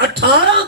18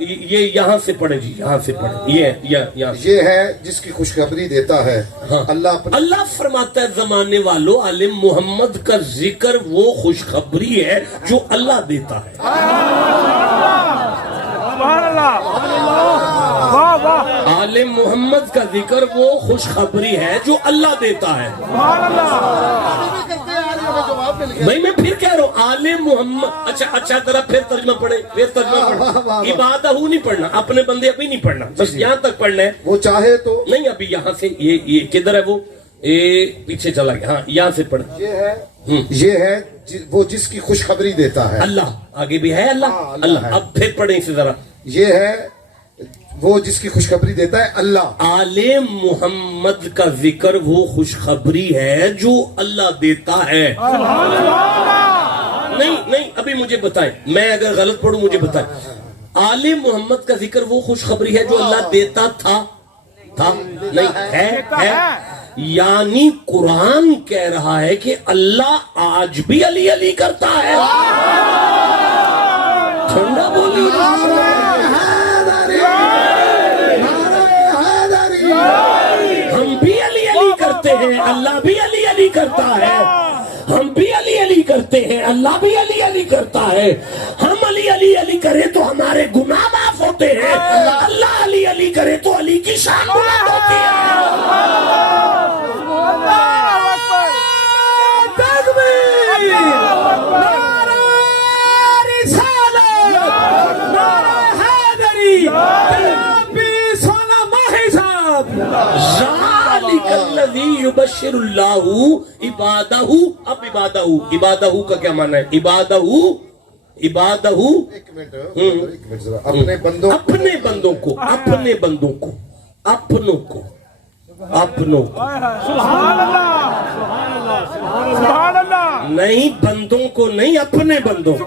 یہ یہاں سے پڑھے جی، یہاں سے پڑھے، یہاں سے۔ یہ ہے جس کی خوشخبری دیتا ہے اللہ اپنے اللہ فرماتا ہے زمانے والوں عالم محمد کا ذکر وہ خوشخبری ہے جو اللہ دیتا ہے۔ عالم محمد کا ذکر وہ خوشخبری ہے جو اللہ دیتا ہے۔ بھائی میں پھر کہہ رہا ہوں عالم محمد، اچھا ذرا پھر ترجمہ پڑھے، پھر ترجمہ پڑھے۔ عبادہ نہیں پڑھنا، اپنے بندے ابھی نہیں پڑھنا، بس یہاں تک پڑھنا ہے۔ وہ چاہے تو نہیں ابھی یہاں سے یہ کدھر ہے وہ پیچھے چلا گیا، ہاں یہاں سے پڑھ۔ یہ ہے وہ جس کی خوشخبری دیتا ہے اللہ، آگے بھی ہے اللہ، اللہ۔ اب پھر پڑھیں اسے ذرا۔ یہ ہے وہ جس کی خوشخبری دیتا ہے اللہ۔ عالم محمد کا ذکر وہ خوشخبری ہے جو اللہ دیتا ہے۔ نہیں ابھی مجھے بتائیں، میں اگر غلط پڑھوں مجھے بتائیں۔ عالم محمد کا ذکر وہ خوشخبری ہے جو اللہ دیتا تھا نہیں ہے، یعنی قرآن کہہ رہا ہے کہ اللہ آج بھی علی علی کرتا ہے۔ ٹھنڈا بولی، ہم بھی علی علی کرتے ہیں، اللہ بھی علی علی کرتا ہے۔ ہم بھی علی علی کرتے ہیں، اللہ بھی علی علی کرتا ہے۔ ہم علی علی علی کریں تو ہمارے گناہ معاف ہوتے ہیں، اللہ علی علی کرے تو علی کی شان بلند ہوتی ہے۔ ذالک الذی یبشر اللہ عبادہ، اب عبادہ کا کیا معنی ہے؟ عبادہ ایک منٹ ذرا، اپنے بندوں نہیں، بندوں کو نہیں، اپنے بندوں کو۔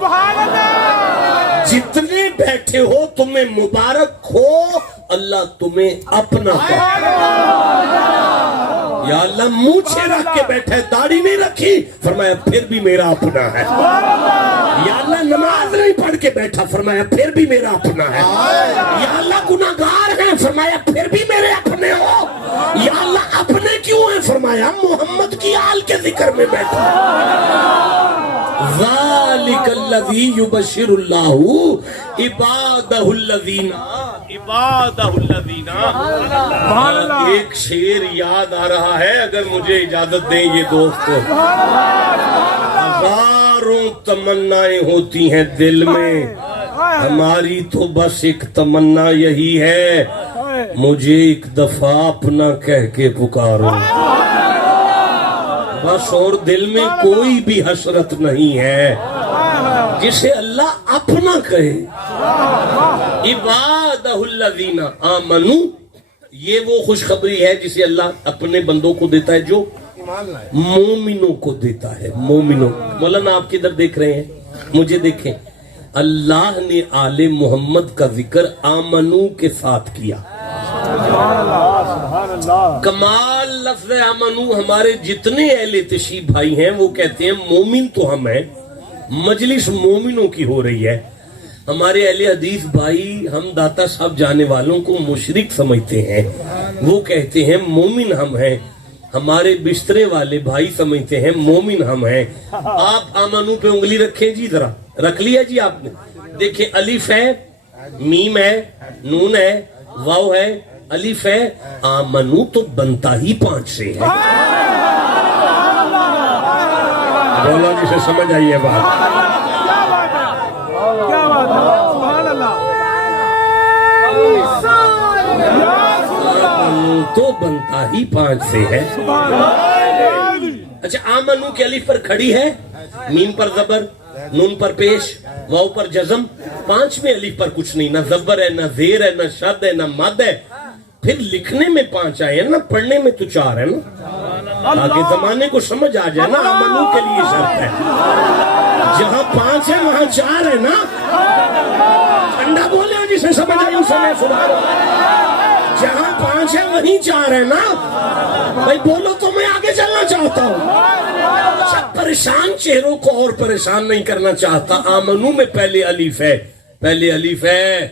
جتنے بیٹھے ہو تمہیں مبارک ہو، اللہ تمہیں اپنا کرے۔ یا اللہ مونچھیں رکھ کے بیٹھا ہے، داڑھی نہیں رکھی، فرمایا پھر بھی میرا اپنا ہے۔ یا اللہ نماز نہیں پڑھ کے بیٹھا، فرمایا پھر بھی میرا اپنا ہے۔ یا اللہ گناہگار ہیں، فرمایا پھر بھی میرے اپنے ہو۔ یا اللہ اپنے کیوں ہیں، فرمایا محمد کی آل کے ذکر میں بیٹھا۔ ذالک الذی یبشر اللہ عبادہ الذین۔ ایک شعر یاد آ رہا ہے، اگر مجھے اجازت دیں یہ دوست۔ ہزاروں تمنائیں ہوتی ہیں دل میں، ہماری تو بس ایک تمنا یہی ہے، مجھے ایک دفعہ اپنا کہہ کے پکارو۔ بس اور دل میں کوئی بھی حسرت نہیں ہے، جسے اللہ اپنا کہے۔ عبادہ الذین آمنوا، یہ وہ خوشخبری ہے جسے اللہ اپنے بندوں کو دیتا ہے جو مومنوں کو دیتا ہے۔ مومنوں، مولانا آپ کدھر دیکھ رہے ہیں؟ مجھے دیکھیں، اللہ نے آل محمد کا ذکر آمنو کے ساتھ کیا۔ کمال لفظ آمنو، ہمارے جتنے اہل تشیع بھائی ہیں وہ کہتے ہیں مومن تو ہم ہیں، مجلس مومنوں کی ہو رہی ہے۔ ہمارے اہل حدیث بھائی ہم داتا صاحب جانے والوں کو مشرک سمجھتے ہیں، وہ کہتے ہیں مومن ہم ہیں۔ ہمارے بسترے والے بھائی سمجھتے ہیں مومن ہم ہیں۔ آپ آمنو پہ انگلی رکھیں جی، ذرا رکھ لیا جی آپ نے؟ دیکھیں الف ہے، میم ہے، نون ہے، واو ہے، الف ہے، آمنو تو بنتا ہی 5 سے ہے۔ بولا جسے سمجھ آئیے بات۔ تو بنتا ہی 5 سے ہے۔ اچھا، آمنو کے الف پر کھڑی ہے، میم پر زبر، نون پر پیش، واو پر جزم، 5ویں الف پر کچھ نہیں، نہ زبر ہے، نہ زیر ہے، نہ شد ہے، نہ مد ہے۔ پھر لکھنے میں 5 آئے ہیں نا، پڑھنے میں تو 4 ہے نا۔ تاکہ زمانے کو سمجھ آ جائے نا آمنو کے لیے شرط ہے. جہاں 5 ہے وہاں 4 ہے نا. ٹھنڈا بولے جسے سمجھ آئی اسے میں سبحان اللہ. جہاں 5 ہے وہیں 4 ہے نا. بھائی بولو تو میں آگے چلنا چاہتا ہوں. سب پریشان چہروں کو اور پریشان نہیں کرنا چاہتا. آمنو میں پہلے الف ہے. پہلے الف ہے.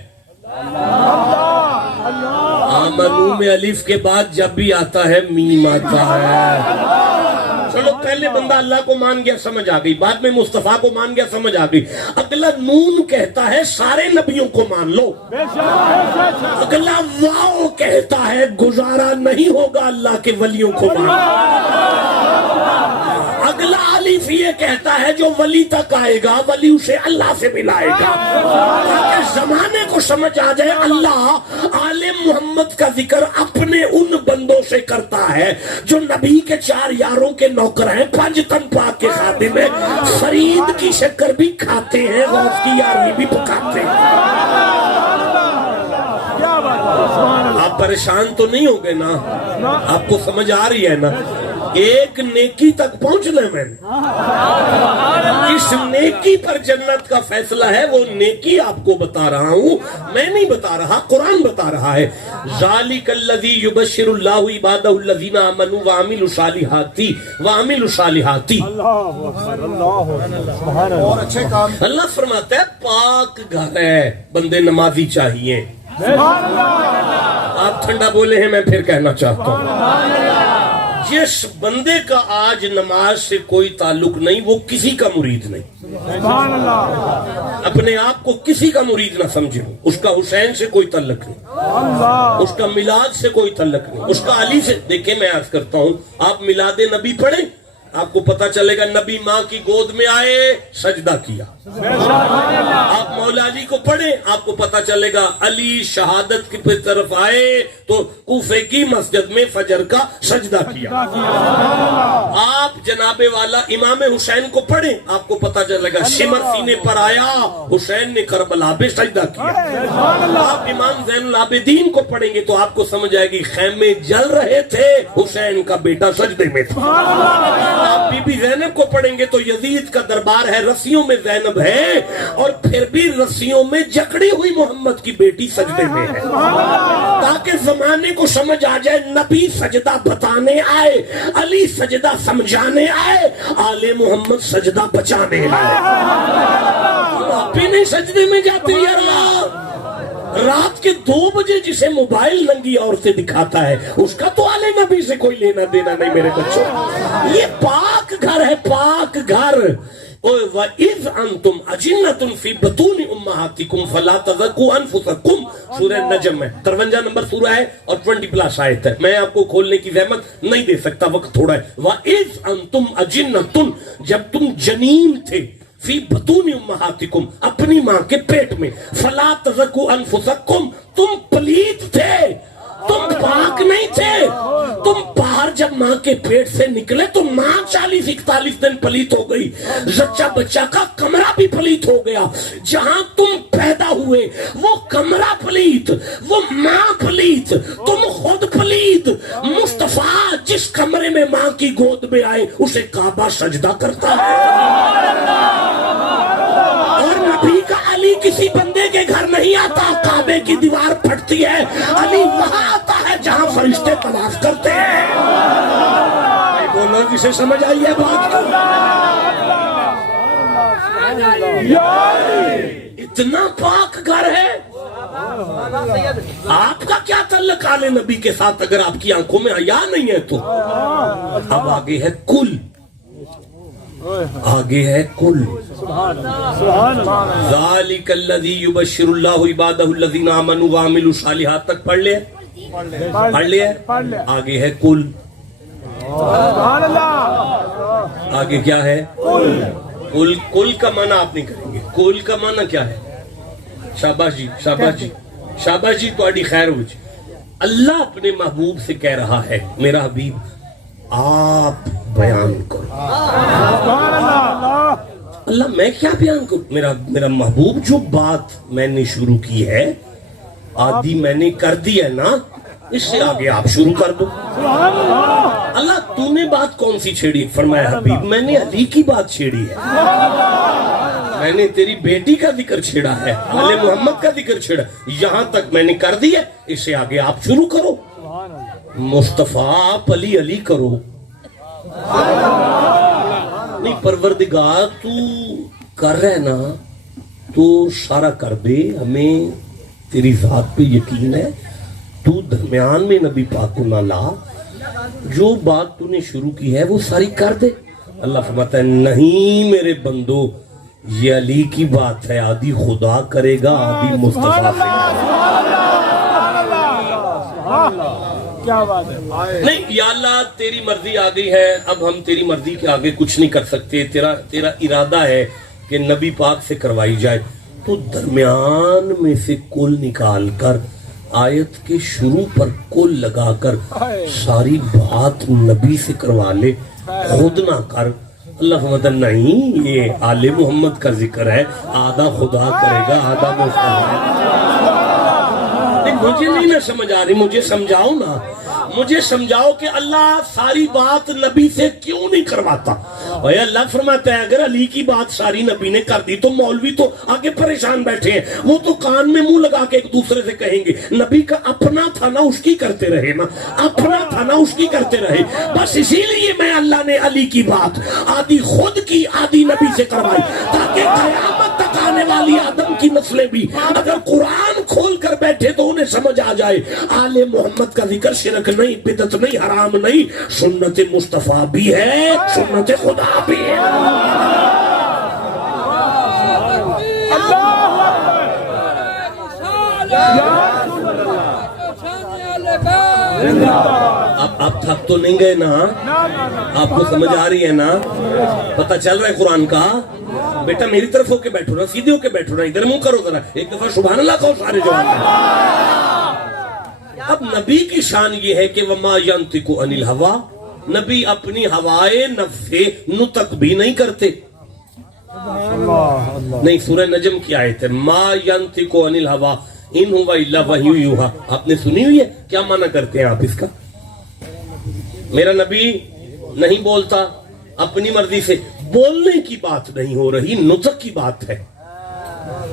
آمنو میں الف کے بعد جب بھی آتا ہے میم آتا ہے. چلو پہلے بندہ اللہ کو مان گیا سمجھ آ گئی. بعد میں مصطفیٰ کو مان گیا سمجھ آ گئی. اگلا نون کہتا ہے سارے نبیوں کو مان لو. اگلا واو کہتا ہے گزارا نہیں ہوگا اللہ کے ولیوں کو مان. اگلا الف یہ کہتا ہے جو ولی تک آئے گا ولی اسے اللہ سے ملائے گا. تاکہ زمانے کو سمجھ آ جائے اللہ آل محمد کا ذکر اپنے ان بندوں سے کرتا ہے جو نبی کے 4 یاروں کے نوکر ہیں. 5 تن پاک کے خادم ہیں. فرید کی شکر بھی کھاتے ہیں. غوث کی یاری بھی پکاتے ہیں. آپ پریشان تو نہیں ہو گئے نا. آپ کو سمجھ آ رہی ہے نا. ایک نیکی تک پہنچنا ہے. میں نے اس نیکی پر جنت کا فیصلہ ہے. وہ نیکی آپ کو بتا رہا ہوں. میں نہیں بتا رہا قرآن بتا رہا ہے. ذالک الذی یبشر اللہ عبادہ الذین آمنوا وعملوا الصالحات. اور اچھے کام. اللہ فرماتا ہے پاک گھر ہے بندے نمازی چاہیے. آپ ٹھنڈا بولے ہیں میں پھر کہنا چاہتا ہوں جس بندے کا آج نماز سے کوئی تعلق نہیں وہ کسی کا مرید نہیں. اپنے آپ کو کسی کا مرید نہ سمجھے. اس کا حسین سے کوئی تعلق نہیں. اس کا میلاد سے کوئی تعلق نہیں. اس کا علی سے. دیکھیں میں عرض کرتا ہوں آپ میلاد نبی پڑھیں آپ کو پتا چلے گا نبی ماں کی گود میں آئے سجدہ کیا. آپ مولا علی کو پڑھیں آپ کو پتا چلے گا علی شہادت کی طرف آئے تو کوفے کی مسجد میں فجر کا سجدہ کیا. آپ جناب والا امام حسین کو پڑھیں آپ کو پتا چلے گا شمر سینے پر آیا حسین نے کربلا پہ سجدہ کیا. آپ امام زین العابدین کو پڑھیں گے تو آپ کو سمجھ آئے گی خیمے جل رہے تھے حسین کا بیٹا سجدے میں تھا. آپ بی بی زینب کو پڑھیں گے تو یزید کا دربار ہے رسیوں میں زینب ہے اور پھر بھی رسیوں میں جکڑی ہوئی محمد کی بیٹی سجدے میں ہے. تاکہ زمانے کو سمجھ آ جائے نبی سجدہ بتانے آئے علی سجدہ سمجھانے آئے آل محمد سجدہ بچانے آئے. آپ بھی نہیں سجدے میں جاتے یار. رات کے 2 بجے جسے موبائل ننگی عورتیں دکھاتا ہے اس کا تو آل نبی سے کوئی لینا دینا نہیں میرے بچوں. یہ پاک گھر ہے پاک گھر. وَإِذْ أَنْتُمْ أَجِنَّةٌ فِي بُطُونِ أُمَّهَاتِكُمْ فَلَا تَزَكُّوا أَنفُسَكُمْ. سورہ نجم ہے 53 نمبر سورہ ہے اور 20+ آیت ہے. میں آپ کو کھولنے کی زحمت نہیں دے سکتا وقت تھوڑا ہے. وَإِذْ أَنْتُمْ أَجِنَّةٌ جب تم جنین تھے فی بطون امہاتکم اپنی ماں کے پیٹ میں فلا تزکوا انفسکم تم پلیت تھے تم پاک نہیں تھے. تم باہر جب ماں کے پیٹ سے نکلے تو ماں 40-41 دن پلیت ہو گئی. زچہ بچہ کا کمرہ بھی پلیت ہو گیا. جہاں تم پیدا ہوئے وہ کمرہ پلیت وہ ماں پلیت تم خود پلیت. مصطفیٰ جس کمرے میں ماں کی گود میں آئے اسے کعبہ سجدہ کرتا ہے. اور نبی کا علی کسی بندے کے گھر نہیں آتا کعبے کی دیوار پھٹتی ہے. علی وہاں آتا ہے جہاں فرشتے طواف کرتے ہیں. بولو جسے سمجھ آئی ہے بات. اتنا پاک گھر ہے. آپ کا کیا تعلق آل نبی کے ساتھ اگر آپ کی آنکھوں میں حیا نہیں ہے تو. اب آگے ہے کل. آگے ہے کل. ذالک الذی یبشر اللہ عبادہ الذین آمنوا وعملوا الصالحات تک پڑھ لیا. آگے ہے کل. آگے کیا ہے کل. کل کا معنی آپ نہیں کریں گے. کل کا معنی کیا ہے. شاباش جی شاباش جی شاباش جی تہاڈی خیر ہو جی. اللہ اپنے محبوب سے کہہ رہا ہے میرا حبیب آپ بیان کرو. اللہ میں کیا بیان کروں. میرا محبوب جو بات میں نے شروع کی ہے آدھی میں نے کر دی ہے نا اس سے آگے آپ شروع کر دو. اللہ تو نے بات کون سی چھیڑی؟ فرمایا حبیب میں نے علی کی بات چھیڑی ہے، میں نے تیری بیٹی کا ذکر چھیڑا ہے، آل محمد کا ذکر چھیڑا، یہاں تک میں نے کر دیا، اسے آگے آپ شروع کرو، مصطفیٰ آپ علی علی کرو۔ نہیں پروردگار تو کر رہے نا تو سارا کر دے، ہمیں تیری ذات پہ یقین ہے، تو درمیان میں نبی پاک کو نہ لا، جو بات تو نے شروع کی ہے وہ ساری کر دے۔ اللہ فرماتا ہے نہیں میرے بندو، یہ علی کی بات ہے، آدھی خدا کرے گا آدھی مصطفیٰ سے۔ نہیں یا اللہ تیری مرضی آ گئی ہے، اب ہم تیری مرضی کے آگے کچھ نہیں کر سکتے، تیرا ارادہ ہے کہ نبی پاک سے کروائی جائے، تو درمیان میں سے کل نکال کر آیت کے شروع پر کل لگا کر ساری بات نبی سے کروا لے، خود نہ کر۔ اللہ فرماتا نہیں یہ آل محمد کا ذکر ہے، آدھا خدا کرے گا آدھا مصطفیٰ۔ مجھے نہیں نہ سمجھ آ رہی، مجھے سمجھاؤ نا، مجھے سمجھاؤ کہ اللہ ساری بات نبی سے کیوں نہیں کرواتا؟ اور اللہ فرماتا ہے اگر علی کی بات ساری نبی نے کر دی تو مولوی تو آگے پریشان بیٹھے ہیں، وہ تو کان میں منہ لگا کے ایک دوسرے سے کہیں گے نبی کا اپنا تھا نا اس کی کرتے رہے نا، اپنا تھا نا اس کی کرتے رہے، بس اسی لیے میں اللہ نے علی کی بات آدھی خود کی آدھی نبی سے کروائی، تاکہ قیامت تک آنے والی آدم کی نسلیں بھی اگر قرآن کھول کر بیٹھے تو انہیں سمجھ آ جائے آل محمد کا ذکر شرک نہیں، بدعت نہیں، حرام نہیں، سنت مصطفیٰ بھی ہے، سنت خدا بھی ہے۔ اب تھک تو نہیں گئے نا؟ آپ کو سمجھ آ رہی ہے نا؟ پتہ چل رہا ہے قرآن کا؟ بیٹا میری طرف ہو کے بیٹھو نا، سیدھے ہو کے بیٹھو نا، ادھر منہ کرو ذرا، ایک دفعہ سبحان اللہ کہو سارے جوان۔ اب نبی کی شان یہ ہے کہ وما ینطق عن الہوی، نبی اپنی ہوائے نفس سے نطق بھی نہیں کرتے۔ نہیں سورہ نجم کی آیت ہے ما ینطق عن الہوی ان هو الا وحی یوحی، آپ نے سنی ہوئی ہے؟ کیا معنی کرتے ہیں آپ اس کا؟ میرا نبی نہیں بولتا اپنی مرضی سے، بولنے کی بات نہیں ہو رہی، نطق کی بات ہے۔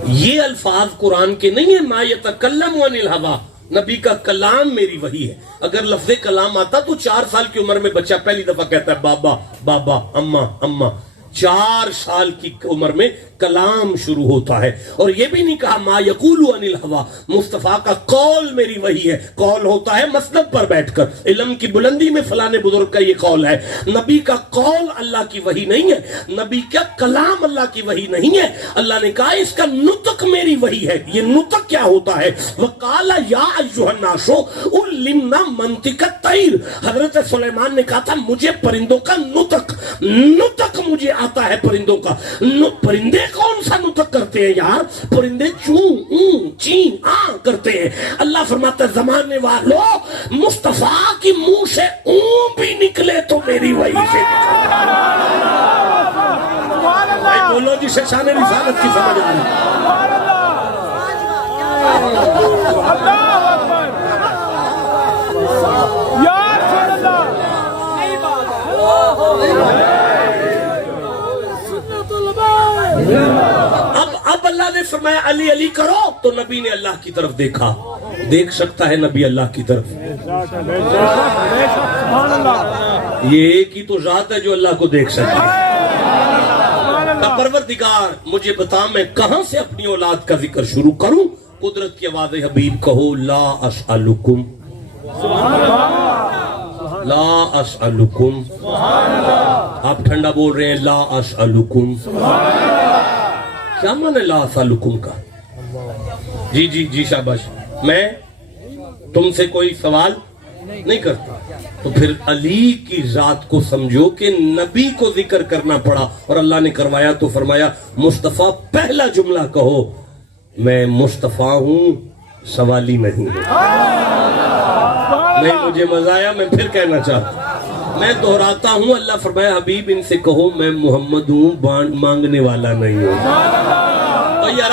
یہ الفاظ قرآن کے نہیں ہیں ما یتکلم عن الہوی، نبی کا کلام میری وحی ہے۔ اگر لفظ کلام آتا تو 4 سال کی عمر میں بچہ پہلی دفعہ کہتا ہے بابا بابا، اماں اماں، 4 سال کی عمر میں کلام شروع ہوتا ہے۔ اور یہ بھی نہیں کہا ما یقول عن الہوی، مصطفیٰ کا قول میری وحی ہے، قول ہوتا ہے مسند پر بیٹھ کر، علم کی بلندی میں فلانے بزرگ کا یہ قول ہے، نبی کا قول اللہ کی وحی نہیں ہے، نبی کا کلام اللہ کی وحی نہیں ہے۔ اللہ نے کہا اس کا نطق میری وحی ہے۔ یہ نطق کیا ہوتا ہے؟ وقال یا ایھا الناس علمنا منطق الطیر، حضرت سلیمان نے کہا تھا مجھے پرندوں کا نطق مجھے آتا ہے پرندوں کا۔ پرندے کون سا نطق کرتے ہیں یار؟ پرندے چوں اون چین آ کرتے ہیں۔ اللہ فرماتا ہے زمانے والوں مصطفیٰ کی منہ سے اون بھی نکلے تو میری وحی سے بھائی بولو جسے شان رسالت کی سمجھ آ رہی۔ اب اللہ نے فرمایا علی علی کرو تو نبی نے اللہ کی طرف دیکھا، دیکھ سکتا ہے نبی اللہ کی طرف؟ یہ ایک ہی تو ذات ہے جو اللہ کو دیکھ سکتا ہے۔ پروردگار مجھے بتا میں کہاں سے اپنی اولاد کا ذکر شروع کروں؟ قدرت کی آواز حبیب کہو لا اسألکم، لا اسألکم، آپ ٹھنڈا بول رہے ہیں لا اسألکم، کیا معنی لا اسألکم کا؟ جی جی جی شاباش، میں تم سے کوئی سوال نہیں کرتا۔ تو پھر علی کی ذات کو سمجھو کہ نبی کو ذکر کرنا پڑا اور اللہ نے کروایا تو فرمایا مصطفیٰ پہلا جملہ کہو میں مصطفیٰ ہوں، سوالی نہیں ہوں۔ نہیں مجھے مزہ آیا، میں پھر کہنا چاہتا، میں دہراتا ہوں، اللہ فرمایا حبیب ان سے کہو میں محمد ہوں، مانگنے والا نہیں ہوں۔ اور یار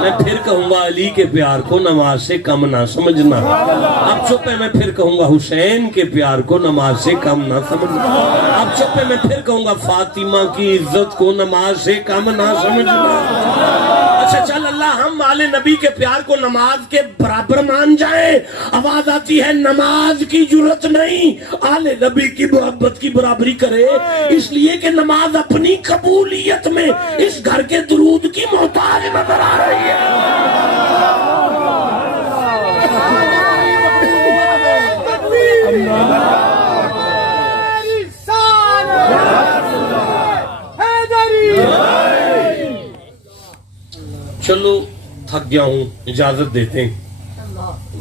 میں پھر کہوں گا علی کے پیار کو نماز سے کم نہ سمجھنا. اب چپ ہے, میں پھر کہوں گا حسین کے پیار کو نماز سے کم نہ سمجھنا. اب چپ ہے, میں پھر کہوں گا فاطمہ کی عزت کو نماز سے کم نہ سمجھنا. اچھا چل اللہ, ہم آل نبی کے پیار کو نماز کے برابر مان جائیں. آواز آتی ہے نماز کی جرت نہیں آل نبی کی محبت کی برابری کرے, اس لیے کہ نماز اپنی قبولیت میں اس گھر کے درود کی محتاج نظر آ رہی ہے. چلو تھک گیا ہوں, اجازت دیتے ہیں.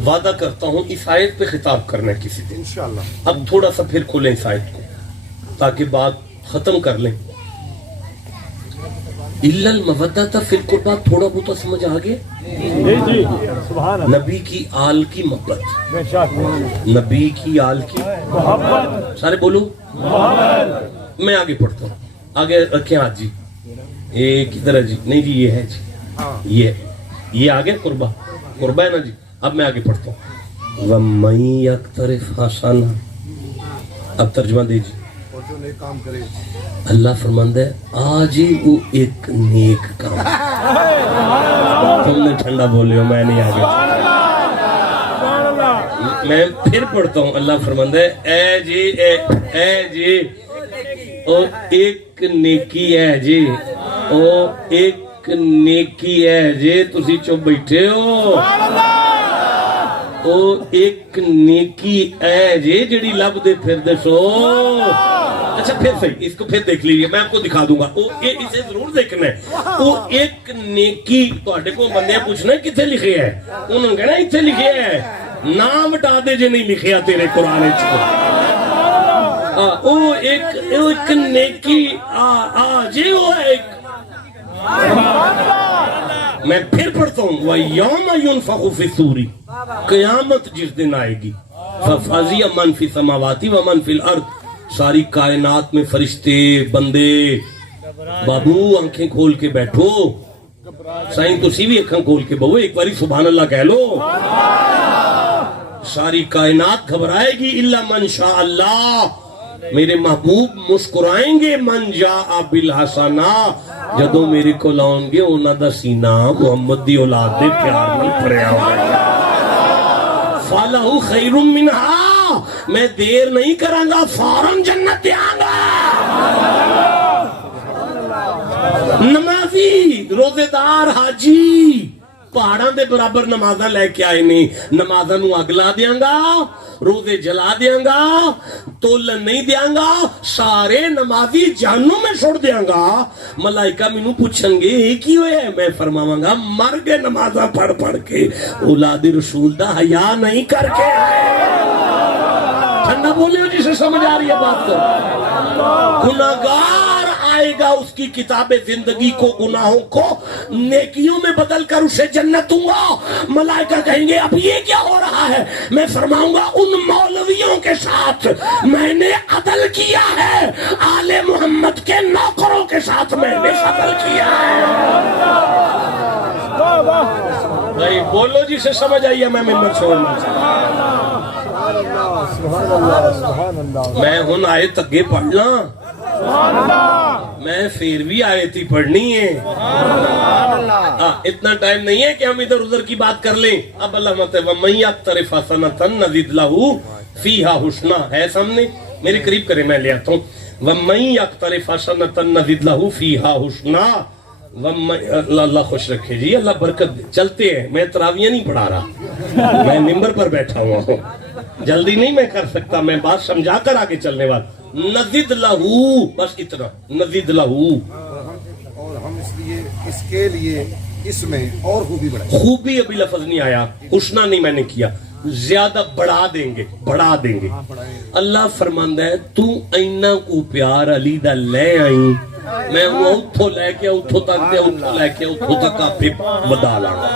وعدہ کرتا ہوں اس آیت پہ خطاب کرنا ہے کسی دن انشاءاللہ. اب تھوڑا سا پھر کھولیں اس آیت کو تاکہ بات ختم کر لیں. الا المودۃ فی القربہ, تھوڑا بہت سمجھ آ گیا. نبی کی آل کی محبت, نبی کی آل کی محبت, سارے بولو محبت. میں آگے پڑھتا ہوں, آگے رکھیں ہاتھ جی. کدھر ہے جی؟ نہیں جی یہ ہے جی, یہ آگے قربہ ہے نا جی. اب میں آگے پڑھتا ہوں. وَمَن يَقْتَرِفْ حَسَنًا, اب ترجمہ دیجیے. کام کرے اللہ فرماندہ ہے آج ہی وہ ایک نیک کام. تم نے ٹھنڈا بولے ہو, میں نہیں آگے. میں پھر پڑھتا ہوں. اللہ فرماندہ ہے اے جی او ایک نیکی ہے جی, او ایک نیکی ہے جی. تسی چپ بیٹھے ہو. او ایک نیکی ہے جی جڑی لب دے پھر دے سو. اچھا پھر صحیح, اس کو پھر دیکھ لیجیے, میں آپ کو دکھا دوں گا. اسے ضرور دیکھنا ہے. وہ ایک نیکی تواڈے کو بندے پوچھنا ہے کتنے لکھے ہے, انہوں نے کہنا اتنے لکھے ہے. نام ہٹا دے جے نہیں لکھیا تیرے قرآن وچ. وہ ایک نیکی جی وہ ہے ایک. میں پھر پڑھتا ہوں. وَيَوْمَ يُنْفَخُ فِي الصُّورِ, قیامت جس دن آئے گی. فَفَزِعَ مَنْ فِي السَّمَاوَاتِ وَمَنْ فِي الْأَرْضِ, ساری کائنات میں فرشتے بندے. بابو آنکھیں کھول کے بیٹھو, سائیں تسی بھی آنکھیں کھول کے بہو ایک باری سبحان اللہ کہہ لو. ساری کائنات گھبرائے گی. الا من شاء اللہ, میرے محبوب مسکرائیں گے. من جاء بالحسنہ, جدوں میرے کو لاؤں گے انہاں دا سینہ محمد دی اولاد دے پیار نال بھریا ہوگا. فَلَهُ خَيْرٌ مِّنْهَا, میں دیر نہیں کراں گا, فوراً جنت دیاں گا. نمازی, روزے دار, حاجی پہاڑاں دے برابر نمازاں لے کے آئے نہیں. نمازاں نو اگ لا دیاں گا, روزے جلا دیاں گا, تولن نہیں دیاں گا, سارے نمازی جہنم میں چھوڑ دیاں گا. ملائکہ مینوں پوچھن گے یہ کی ہوئے ہے, میں فرماواں گا مر گئے نمازاں پڑھ کے, اولاد رسول دا حیا نہیں کر کے آئے. ٹھنڈا بولے ہو جسے سمجھ آ رہی ہے بات کو. گناہگار آئے گا, اس کی کتاب زندگی کو گناہوں کو نیکیوں میں بدل کر اسے جنت دوں گا. ملائکہ کہیں گے اب یہ کیا ہو رہا ہے, میں فرماؤں گا ان مولویوں کے ساتھ میں نے عدل کیا ہے, آل محمد کے نوکروں کے ساتھ میں نے عدل کیا ہے. بھائی بولو جسے سمجھ آئیے, میں ممبر چھوڑنا چاہتا. میں ہن آیت اگے پڑھنا, میں پھر بھی آیت ہی پڑھنی ہے. اتنا ٹائم نہیں ہے کہ ہم ادھر ادھر کی بات کر لیں. اب اللہ مطلب وَمَن يَقْتَرِفْ حَسَنَةً نَزِدْ لَهُ فِيهَا حُسْنًا, ہے سامنے میرے قریب کریں, میں لے آتا ہوں. وَمَن يَقْتَرِفْ حَسَنَةً نَزِدْ لَهُ فِيهَا حُسْنًا. اللہ خوش رکھے جی, اللہ برکت دے. چلتے ہیں, میں تراویاں نہیں پڑھا رہا, میں ممبر پر بیٹھا ہوا ہوں, جلدی نہیں میں کر سکتا, میں بات سمجھا کر آگے چلنے والا. نزد لہو, بس اتنا, نزد لہو. اور ہم اس کے لیے اس میں اور خوبی بڑھائیں. خوبی ابھی لفظ نہیں آیا, حسنہ نہیں میں نے کیا, زیادہ بڑھا دیں گے, بڑھا دیں گے. اللہ فرماندہ ہے تو اینا کو پیار علی دا لے آئی, میں وہ اتھو لے کے اتھو تک دے, اتھو لے کے اتھو تک آپ پہ بدا لانا.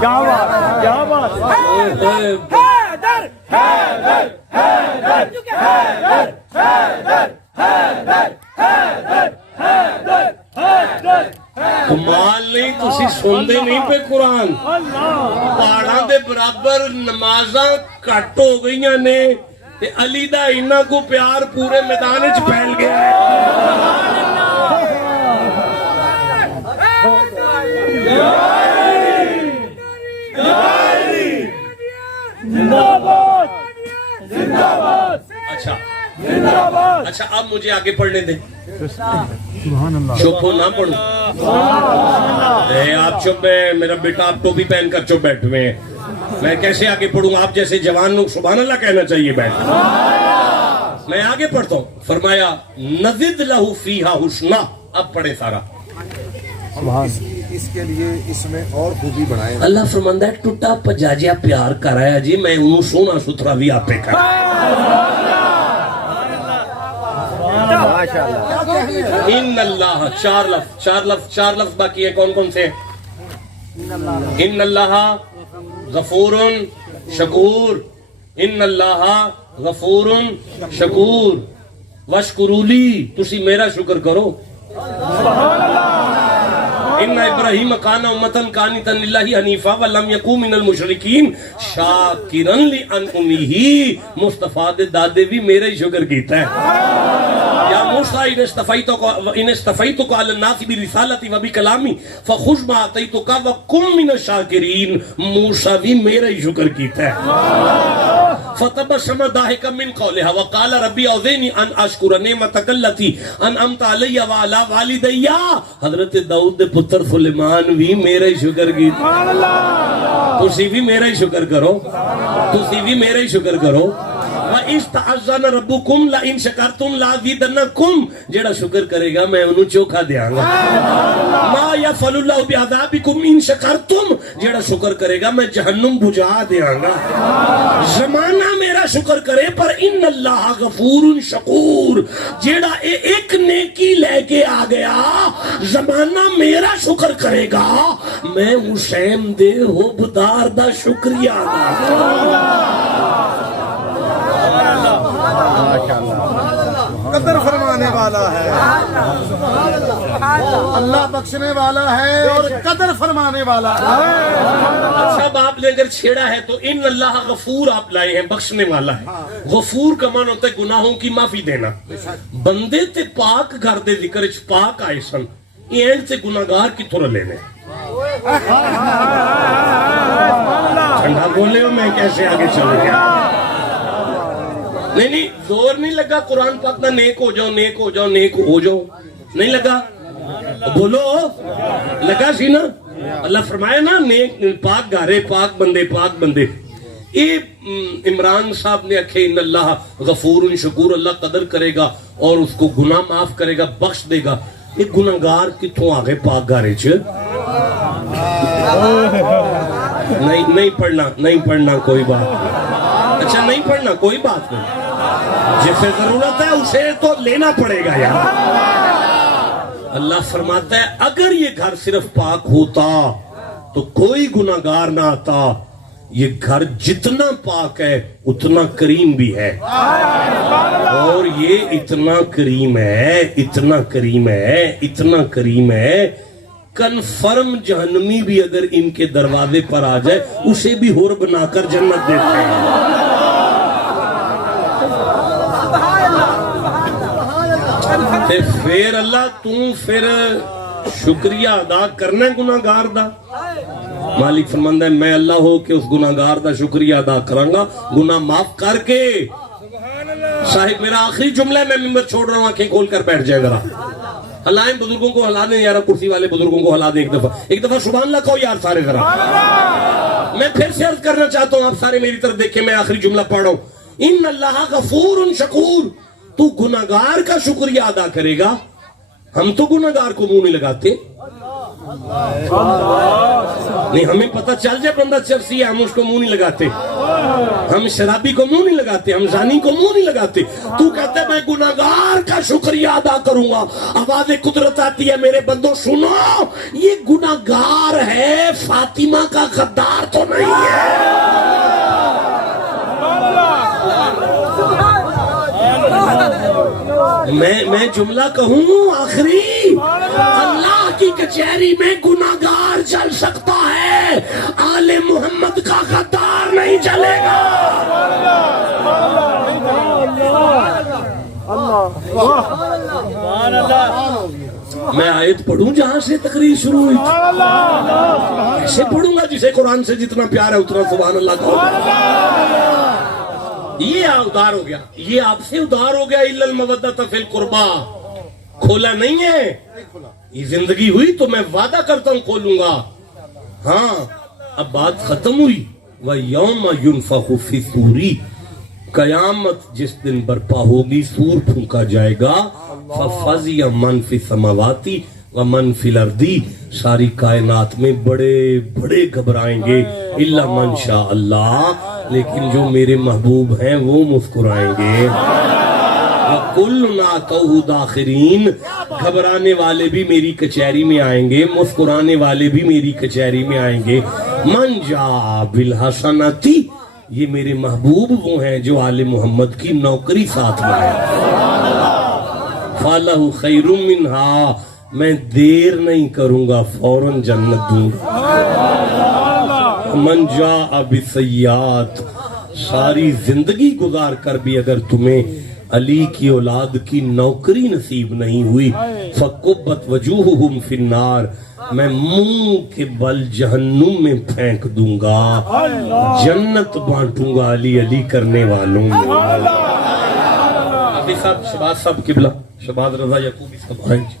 کیا بات, کیا بات. حیدر, حیدر, حیدر, حیدر, حیدر, حیدر, حیدر, کمال نہیں تسی سن دے نہیں پہ قرآن پہاڑاں دے برابر نمازاں کٹ ہو گئیاں نے تے علی دا انہاں کو پیار پورے میدان وچ پھیل گیا ہے اچھا اب مجھے آگے پڑھنے دیں چپ ہو نہ پڑھو آپ چپ ہیں میرا بیٹا آپ ٹوپی پہن کر چپ بیٹھے ہوئے ہیں میں کیسے آگے پڑھوں آپ جیسے جوان لوگ سبحان اللہ کہنا چاہیے بیٹھ میں آگے پڑھتا ہوں فرمایا نزد لہو فیہا حسنا اب پڑھے سارا اس کے لیے اس میں اور خوبی بڑھائے اللہ فرماندہ ہے ٹوٹا پجاجیا پیار کرایا جی میں انہوں سونا ستھرا بھی آپ پہ کر ان اللہ چار لفظ باقی ہے کون کون سے ان اللہ غفور شکور ان اللہ غفور شکور وشکرولی تسی میرا شکر کرو ان ابراہیم کان امتن قانتا للہ حنیفا ولم یکن من المشرکین شاکرا لانعمہ مصطفیٰ دے دادے بھی میرا ہی شکر کیتا ہے یا موسیٰ ان استفیتک علی الناس برسالتی و بکلامی فخذ ما آتیتک وکن من الشاکرین موسیٰ بھی میرا ہی شکر کیتا ہے فتبسم ضاحکا من قولها وقال ربی اوزعنی ان اشکر نعمتک التی انعمت علی وعلی والدی حضرت داؤد دے پتر سلیمان بھی میرا ہی شکر کیتا تسی بھی میرا ہی شکر کرو تسی بھی میرا ہی شکر کرو وَإِسْتَعَذَّنَ رَبُّكُمْ لَإِن شَكَرْتُمْ لَأَزِيدَنَّكُمْ جیڑا شکر کرے گا میں انہوں چوکھا دیاں گا مَا يَفْعَلُ اللَّهُ بِعَذَابِكُمْ إِن شَكَرْتُمْ جیڑا شکر کرے گا میں جہنم بجھا دیاں گا زمانہ میرا شکر کرے پر ان اللہ غفور شکور جیڑا ایک نیکی لے کے آ گیا زمانہ میرا شکر کرے گا میں حسین دے حبدار دا شکریہ ادا قدر فرمانے والا ہے اللہ بخشنے والا ہے اور قدر فرمانے والا ہے اچھا باپ نے اگر چھیڑا ہے تو ان اللہ غفور آپ لائے ہیں بخشنے والا ہے غفور کا معنی ہوتا ہے گناہوں کی معافی دینا بندے تے پاک گھر دے ذکر اچ پاک آئے سن اینڈ تے گناہگار کی تھوڑا لینے ٹھنڈا بولے ہو میں کیسے آگے چل گیا نہیں زور نہیں لگا قرآن پاک نہ نیک ہو جاؤ نیک ہو جاؤ نیک ہو جاؤ نہیں لگا بولو لگا سی نا اللہ فرمایا نا نیک پاک گارے پاک بندے یہ عمران صاحب نے اکھے ان اللہ غفور شکور اللہ قدر کرے گا اور اس کو گناہ معاف کرے گا بخش دے گا یہ گناہگار کتوں آگے پاک گارے چ نہیں پڑھنا کوئی بات اچھا نہیں پڑھنا کوئی بات نہیں جسے ضرورت ہے اسے تو لینا پڑے گا یار اللہ فرماتا ہے اگر یہ گھر صرف پاک ہوتا تو کوئی گناہگار نہ آتا یہ گھر جتنا پاک ہے اتنا کریم بھی ہے اور یہ اتنا کریم ہے کنفرم جہنمی بھی اگر ان کے دروازے پر آ جائے اسے بھی ہور بنا کر جنت دیتے ہیں پھر اللہ تم پھر شکریہ ادا کرنا ہے گناہگار دا مالک فرماندہ ہے میں اللہ ہو کہ اس گناہگار دا شکریہ ادا کرانگا گناہ معاف کر کے صاحب میرا آخری جملہ ہے میں ممبر چھوڑ رہا ہوں آنکھیں کھول کر بیٹھ جائے ذرا ہلائیں بزرگوں کو ہلا دیں یارا کرسی والے بزرگوں کو ہلا دیں ایک دفعہ سبحان اللہ کہو یار سارے ذرا میں پھر سے عرض کرنا چاہتا ہوں آپ سارے میری طرف دیکھیں میں آخری جملہ پڑھ رہا ہوں ان اللہ غفور شکور تو گناہگار کا شکریہ ادا کرے گا ہم تو گناہگار کو منہ نہیں لگاتے نہیں ہمیں پتہ چل جائے بندہ چرسی ہے ہم اس کو منہ نہیں لگاتے ہم شرابی کو منہ نہیں لگاتے ہم زانی کو منہ نہیں لگاتے تو کہتا ہے میں گناہگار کا شکریہ ادا کروں گا آواز قدرت آتی ہے میرے بندوں سنو یہ گناہگار ہے فاطمہ کا غدار تو نہیں ہے میں جملہ کہوں آخری، اللہ کی کچہری میں گناہگار چل سکتا ہے، آل محمد کا غدار نہیں چلے گا۔ میں آیت پڑھوں جہاں سے تقریر شروع ہوئی تھی، ایسے پڑھوں گا جسے قرآن سے جتنا پیار ہے اتنا سبحان اللہ کہو۔ یہ ادار ہو گیا، یہ آپ سے ادار ہو گیا، الا المودۃ فی القربى، کھولا نہیں ہے، یہ زندگی ہوئی تو میں وعدہ کرتا ہوں کھولوں گا۔ ہاں اب بات ختم ہوئی، وَيَوْمَ يُنْفَخُ فِي الصُّورِ، قیامت جس دن برپا ہوگی، سور پھونکا جائے گا، فَفَزِعَ مَنْ فِي السَّمَاوَاتِ وَمَنْ فِي الْأَرْضِ، ساری کائنات میں بڑے بڑے گھبرائیں گے، الا من شاء اللہ، لیکن جو میرے محبوب ہیں وہ مسکرائیں گے۔ وَكُلُّنَا أَتَوْهُ دَاخِرِينَ، گھبرانے والے بھی میری کچہری میں آئیں گے، مسکرانے والے بھی میری کچہری میں آئیں گے۔ مَنْ جَاءَ بِالْحَسَنَةِ، یہ میرے محبوب وہ ہیں جو آل محمد کی نوکری ساتھ لائے۔ فَلَهُ خَيْرٌ مِّنْهَا، میں دیر نہیں کروں گا، فوراً جنت دوں گا۔ من جاء بالسیئات، ساری زندگی گزار کر بھی اگر تمہیں علی کی اولاد کی نوکری نصیب نہیں ہوئی، فَقُبَّتْ وَجُوهُهُمْ فِي النَّارِ، میں منہ کے بل جہنم میں پھینک دوں گا، جنت بانٹوں گا علی علی کرنے والوں میں۔ حافظ صاحب، شہباز صاحب قبلہ، شہباز رضا یعقوبی صاحب آئیں جی۔